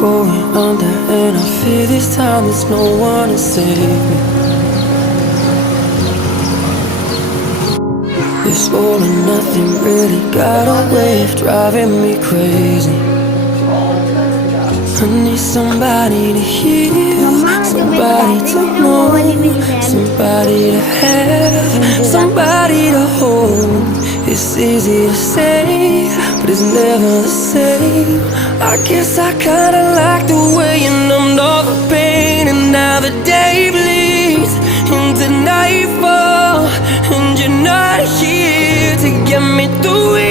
going under, and I fear this time there's no one to save me. This all or nothing really got a way of driving me crazy. I need somebody to hear, somebody to know, somebody to have, somebody to hold. It's easy to say, but it's never the same. I guess I kinda like the way you numbed all the pain, and now the day bleeds into nightfall, and you're not here to get me through it.